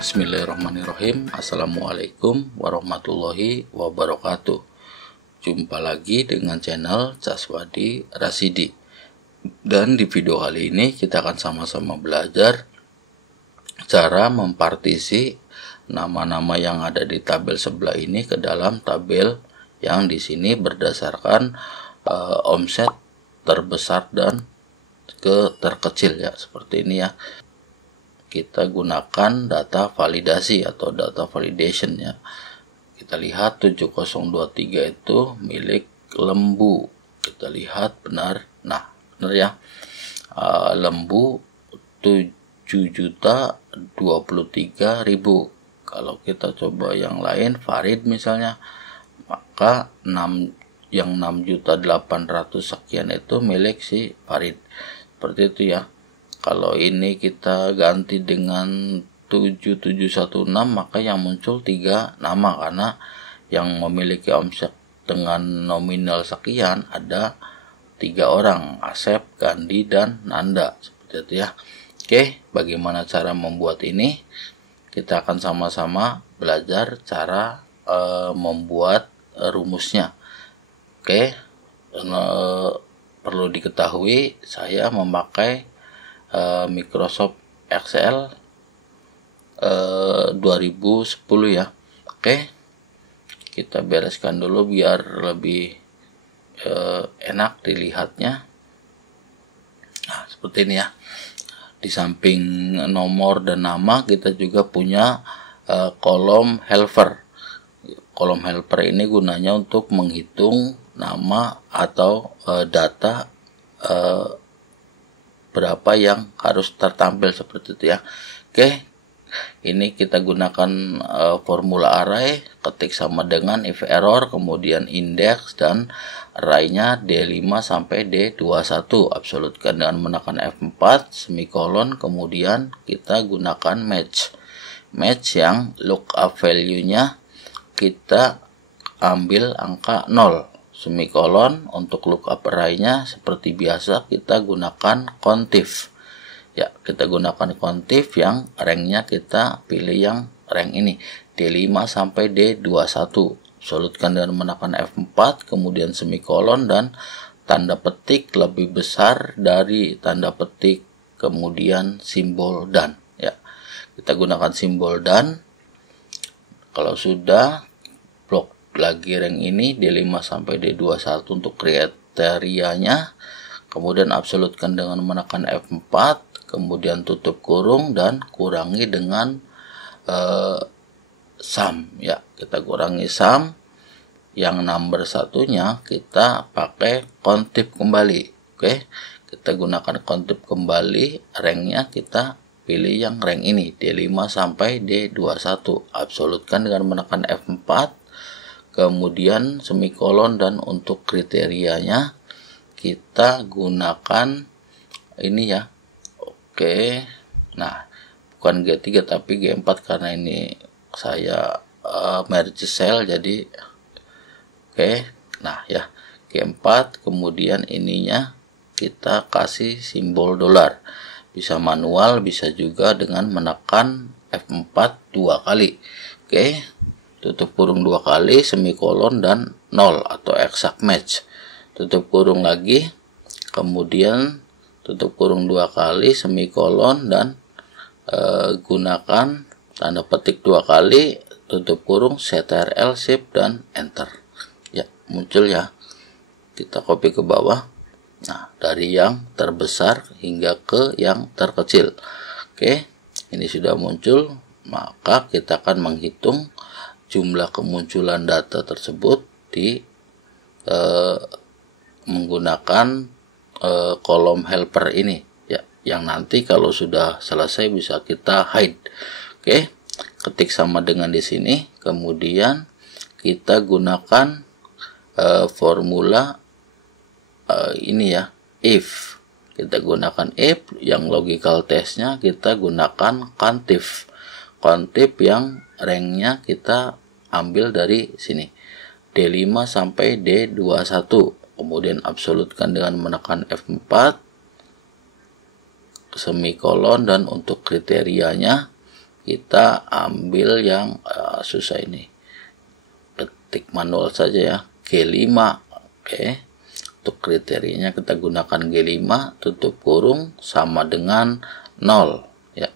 Bismillahirrahmanirrahim. Assalamualaikum warahmatullahi wabarakatuh. Jumpa lagi dengan channel Caswadi Rasidi. Dan di video kali ini kita akan sama-sama belajar cara mempartisi nama-nama yang ada di tabel sebelah ini ke dalam tabel yang di sini berdasarkan omset terbesar dan ke terkecil ya, seperti ini ya. Kita gunakan data validasi atau data validation ya. Kita lihat 7023 itu milik Lembu. Kita lihat benar. Nah, benar ya. Lembu 7.023.000. Kalau kita coba yang lain, Farid misalnya, maka 6.800.000 sekian itu milik si Farid. Seperti itu ya. Kalau ini kita ganti dengan 7716, maka yang muncul 3 nama, karena yang memiliki omset dengan nominal sekian ada 3 orang, Asep, Gandhi, dan Nanda. Seperti itu ya. Oke, bagaimana cara membuat ini? Kita akan sama-sama belajar cara membuat rumusnya. Oke, perlu diketahui saya memakai Microsoft Excel 2010 ya. Oke, kita bereskan dulu biar lebih enak dilihatnya. Nah, seperti ini ya. Di samping nomor dan nama kita juga punya kolom helper. Kolom helper ini gunanya untuk menghitung nama atau data berapa yang harus tertampil, seperti itu ya. Oke, ini kita gunakan formula array, ketik sama dengan if error, kemudian indeks, dan array-nya D5 sampai D21. Absolutkan dengan menekan F4 semikolon, kemudian kita gunakan match yang lookup value-nya kita ambil angka 0. Semikolon. Untuk lookup array-nya seperti biasa kita gunakan contif ya, kita gunakan contif yang rank-nya kita pilih yang rank ini D5 sampai D21. Absolutkan dengan menekan F4 kemudian semikolon dan tanda petik lebih besar dari tanda petik kemudian simbol dan ya, kita gunakan simbol dan. Kalau sudah, blok lagi rank ini D5 sampai D21 untuk kriterianya, kemudian absolutkan dengan menekan F4, kemudian tutup kurung dan kurangi dengan sum ya, kita kurangi sum. Yang number satunya kita pakai contif kembali. Oke, kita gunakan contif kembali, ranknya kita pilih yang rank ini D5 sampai D21. Absolutkan dengan menekan F4 kemudian semikolon, dan untuk kriterianya kita gunakan ini ya. Oke, nah bukan G3 tapi G4 karena ini saya merge cell, jadi oke. Nah ya, G4 kemudian ininya kita kasih simbol dolar. Bisa manual, bisa juga dengan menekan F4 2 kali. Oke, tutup kurung 2 kali, semikolon, dan 0 atau exact match. Tutup kurung lagi, kemudian tutup kurung 2 kali, semikolon, dan gunakan tanda petik 2 kali, tutup kurung, Ctrl, Shift, dan Enter. Ya, muncul ya. Kita copy ke bawah. Nah, dari yang terbesar hingga ke yang terkecil. Oke, ini sudah muncul. Maka kita akan menghitung jumlah kemunculan data tersebut di menggunakan kolom helper ini ya, yang nanti kalau sudah selesai bisa kita hide. Oke, ketik sama dengan di sini, kemudian kita gunakan formula ini ya, if. Kita gunakan if, yang logical testnya kita gunakan contif yang ranknya kita ambil dari sini D5 sampai D21, kemudian absolutkan dengan menekan F4 semikolon, dan untuk kriterianya kita ambil yang susah ini, ketik manual saja ya, G5. Oke, untuk kriterianya kita gunakan G5, tutup kurung sama dengan 0 ya.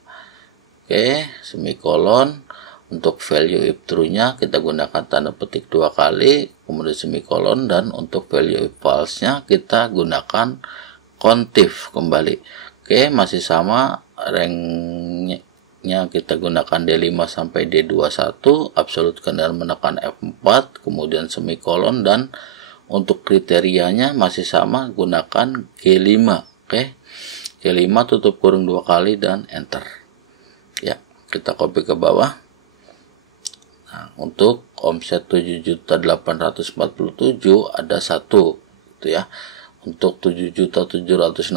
Oke, semikolon. Untuk value if true-nya kita gunakan tanda petik 2 kali, kemudian semikolon, dan untuk value if false-nya kita gunakan kontif kembali. Oke, masih sama, rank-nya kita gunakan D5 sampai D21, absolutkan dan menekan F4, kemudian semikolon, dan untuk kriterianya masih sama, gunakan G5. Oke, G5 tutup kurung 2 kali dan enter. Ya, kita copy ke bawah. Nah, untuk omset 7.847 ada 1 gitu ya. Untuk 7.716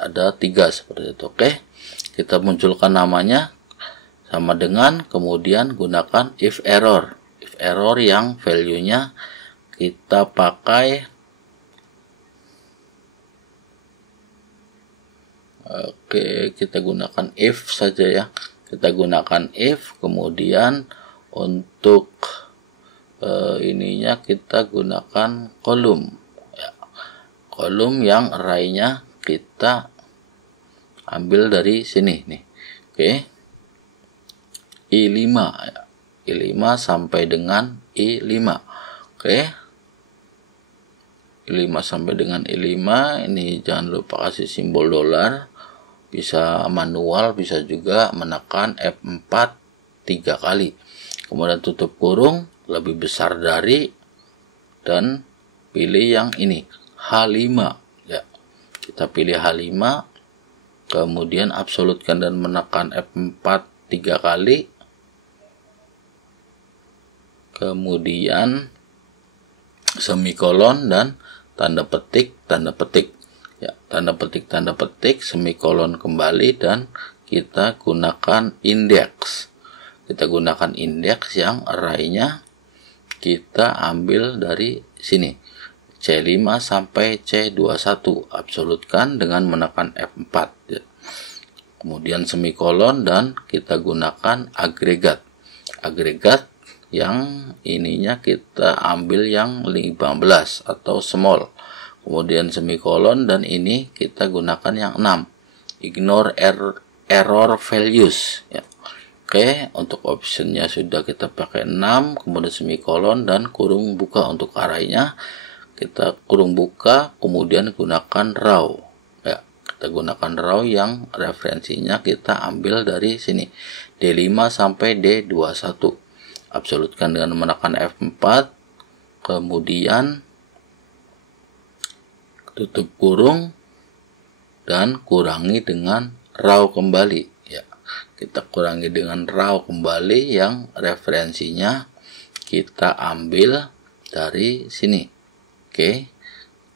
ada 3 seperti itu. Oke. Kita munculkan namanya sama dengan, kemudian gunakan if error. If error yang value-nya kita pakai kita gunakan if saja ya. Kita gunakan if, kemudian untuk ininya kita gunakan kolom ya. Kolom yang array-nya kita ambil dari sini nih. Oke. I5 ya. I5 sampai dengan I5. Oke. I5 sampai dengan I5, ini jangan lupa kasih simbol dolar. Bisa manual, bisa juga menekan F4 3 kali. Kemudian tutup kurung lebih besar dari, dan pilih yang ini H5 ya. Kita pilih H5, kemudian absolutkan dan menekan F4 3 kali, kemudian semikolon dan tanda petik ya, tanda petik semikolon kembali, dan kita gunakan indeks. Kita gunakan indeks yang array-nya kita ambil dari sini, C5 sampai C21, absolutkan dengan menekan F4 ya. Kemudian semikolon, dan kita gunakan agregat yang ininya kita ambil yang 15 atau small, kemudian semikolon, dan ini kita gunakan yang 6, ignore error values ya. Oke, untuk optionnya sudah kita pakai 6, kemudian semikolon dan kurung buka. Untuk array-nya kita kurung buka, kemudian gunakan raw ya. Kita gunakan raw yang referensinya kita ambil dari sini, D5 sampai D21. Absolutkan dengan menekan F4, kemudian tutup kurung dan kurangi dengan raw kembali. Kita kurangi dengan raw kembali yang referensinya kita ambil dari sini. Oke.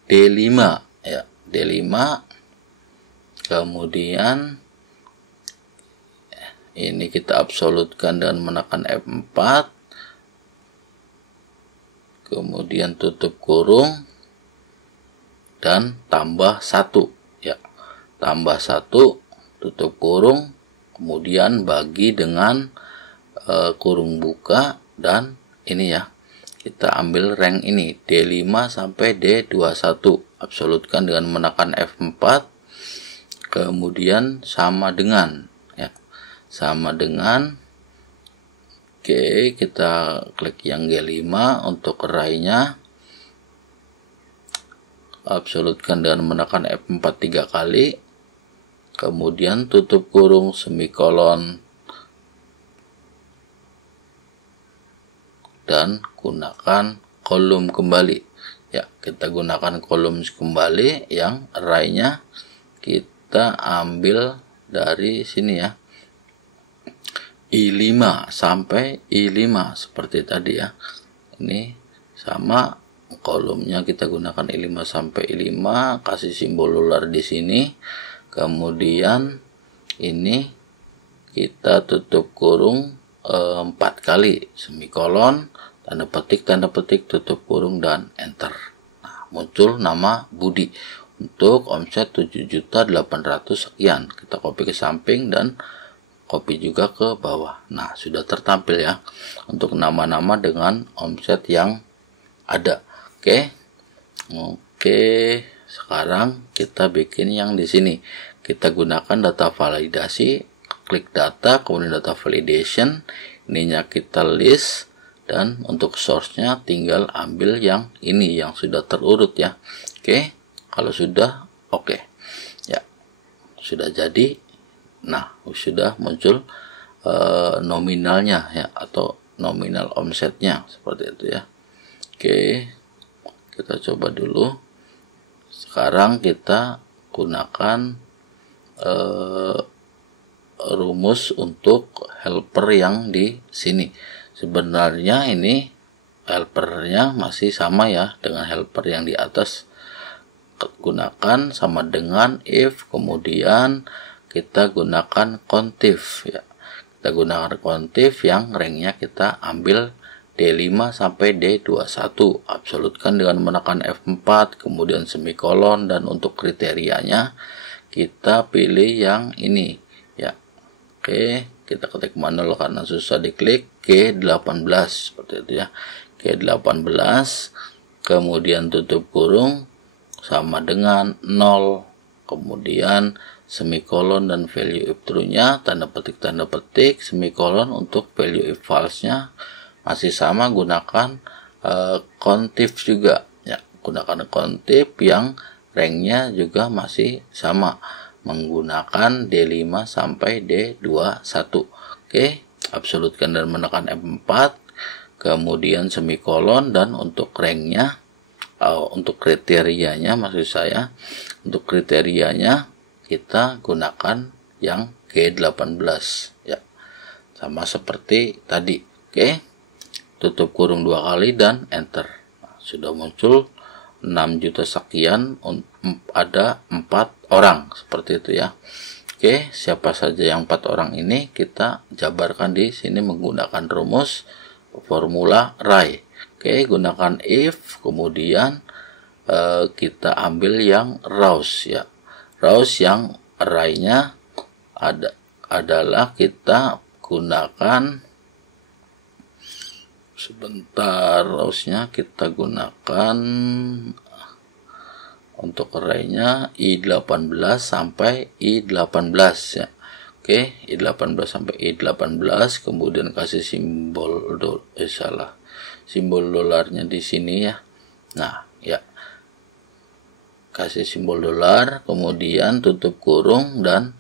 D5 ya, D5. Kemudian ini kita absolutkan dan menekan F4. Kemudian tutup kurung dan tambah 1 ya. Tambah 1, tutup kurung, kemudian bagi dengan kurung buka, dan ini ya, kita ambil rank ini D5 sampai D21, absolutkan dengan menekan F4, kemudian sama dengan ya, sama dengan. Oke, kita klik yang G5 untuk array-nya, absolutkan dengan menekan F4 3 kali, kemudian tutup kurung, semikolon, dan gunakan kolom kembali ya. Kita gunakan kolom kembali yang array-nya kita ambil dari sini ya, I5 sampai I5 seperti tadi ya. Ini sama, kolomnya kita gunakan I5 sampai I5, kasih simbol dolar di sini. Kemudian ini kita tutup kurung 4 kali, semikolon, tanda petik, tutup kurung, dan enter. Nah, muncul nama Budi untuk omset 7.800 sekian. Kita copy ke samping dan copy juga ke bawah. Nah, sudah tertampil ya untuk nama-nama dengan omset yang ada. Oke, sekarang kita bikin yang di sini. Kita gunakan data validasi, klik data, kemudian data validation, ininya kita list, dan untuk source-nya tinggal ambil yang ini yang sudah terurut ya. Oke, kalau sudah oke. Ya, sudah jadi. Nah, sudah muncul nominalnya ya, atau nominal omsetnya seperti itu ya. Oke, kita coba dulu. Sekarang kita gunakan rumus untuk helper yang di sini. Sebenarnya ini helpernya masih sama ya dengan helper yang di atas. Gunakan sama dengan if, kemudian kita gunakan contif ya. Kita gunakan contif yang ranknya kita ambil D5 sampai D21. Absolutkan dengan menekan F4, kemudian semikolon, dan untuk kriterianya kita pilih yang ini ya. Oke, kita ketik manual karena susah diklik. G18 seperti itu ya. G18, kemudian tutup kurung sama dengan 0, kemudian semikolon dan value if true-nya, tanda petik, semikolon. Untuk value if false-nya masih sama, gunakan contif juga ya, gunakan contif yang ranknya juga masih sama, menggunakan D5 sampai D21. Oke, absolutkan dan menekan F4, kemudian semikolon, dan untuk ranknya, untuk kriterianya maksud saya, untuk kriterianya kita gunakan yang G18 ya, sama seperti tadi. Oke, tutup kurung 2 kali dan enter. Nah, sudah muncul 6 juta sekian, ada 4 orang seperti itu ya. Oke, siapa saja yang 4 orang ini kita jabarkan di sini menggunakan rumus formula array. Oke, gunakan if, kemudian kita ambil yang rows ya. Rows yang array-nya adalah kita gunakan, sebentar, rows-nya kita gunakan untuk array-nya I18 sampai I18 ya. Oke, I18 sampai I18, kemudian kasih simbol simbol dolarnya di sini ya. Nah, ya. Kasih simbol dolar, kemudian tutup kurung dan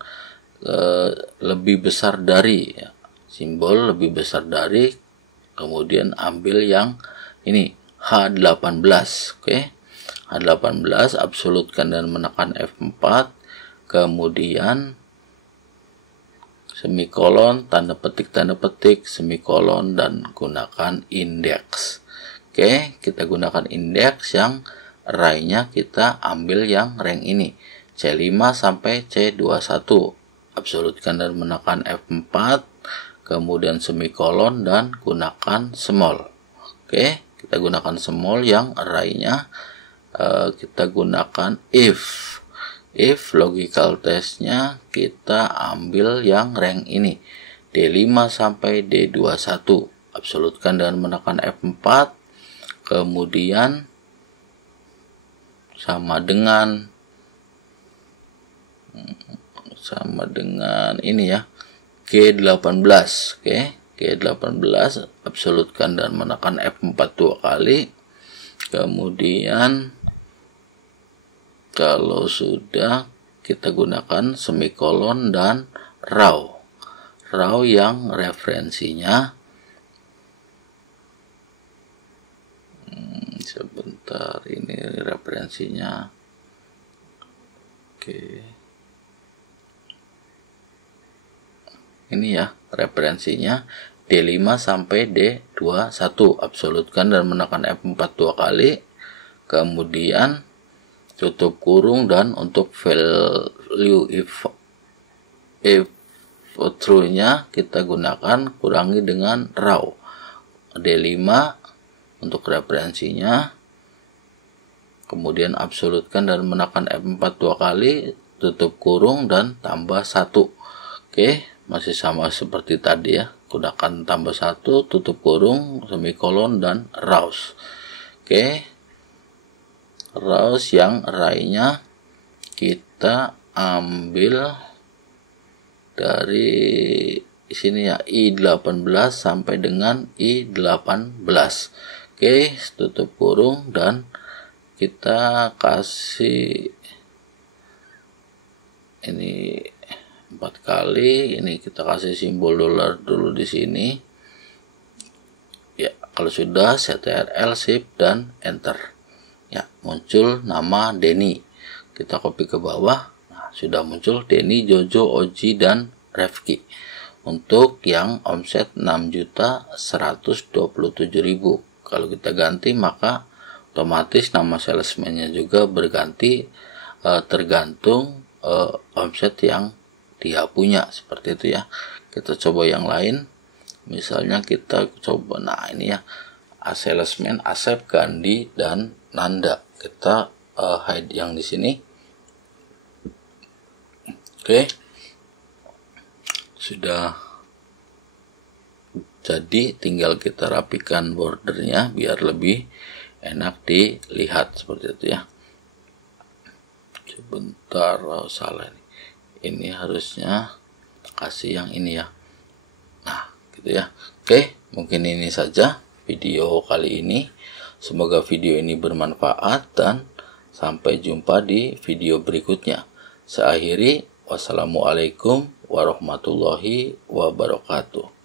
lebih besar dari ya. Simbol lebih besar dari, kemudian ambil yang ini H18. Oke. H18, absolutkan dan menekan F4, kemudian semikolon, tanda petik, semikolon, dan gunakan indeks. Oke, kita gunakan indeks yang array-nya kita ambil yang rank ini, C5 sampai C21. Absolutkan dan menekan F4, kemudian semikolon, dan gunakan small. Oke, kita gunakan small yang array-nya kita gunakan if logical test-nya kita ambil yang rank ini, D5 sampai D21. Absolutkan dengan menekan F4, kemudian sama dengan ini ya, G18. Oke, G18, absolutkan dan menekan F4 2 kali, kemudian kalau sudah kita gunakan semikolon dan row yang referensinya sebentar, ini referensinya. Oke, ini ya referensinya D5 sampai D21. Absolutkan dan menekan F4 2 kali, kemudian tutup kurung, dan untuk value if true-nya kita gunakan kurangi dengan row D5 untuk referensinya, kemudian absolutkan dan menekan F4 2 kali, tutup kurung, dan tambah 1. Oke, masih sama seperti tadi ya, gunakan tambah 1, tutup kurung, semikolon, dan raus. Oke, raus yang arraynya kita ambil dari sini ya, I18 sampai dengan I18. Oke, tutup kurung dan kita kasih ini 4 kali. Ini kita kasih simbol dolar dulu di sini. Ya, kalau sudah CTRL shift dan enter. Ya, muncul nama Denny. Kita copy ke bawah. Nah, sudah muncul Denny, Jojo, Oji, dan Refki. Untuk yang omset 6.127.000. Kalau kita ganti maka otomatis nama salesman-nya juga berganti tergantung omset yang dia punya, seperti itu ya. Kita coba yang lain. Misalnya kita coba, nah ini ya, salesman Asep, Gandhi, dan Nanda. Kita hide yang di sini. Oke. Sudah jadi, tinggal kita rapikan bordernya biar lebih enak dilihat seperti itu ya. Sebentar, salah nih. Ini harusnya kasih yang ini ya. Nah, gitu ya. Oke, mungkin ini saja video kali ini. Semoga video ini bermanfaat dan sampai jumpa di video berikutnya. Saya akhiri, wassalamualaikum warahmatullahi wabarakatuh.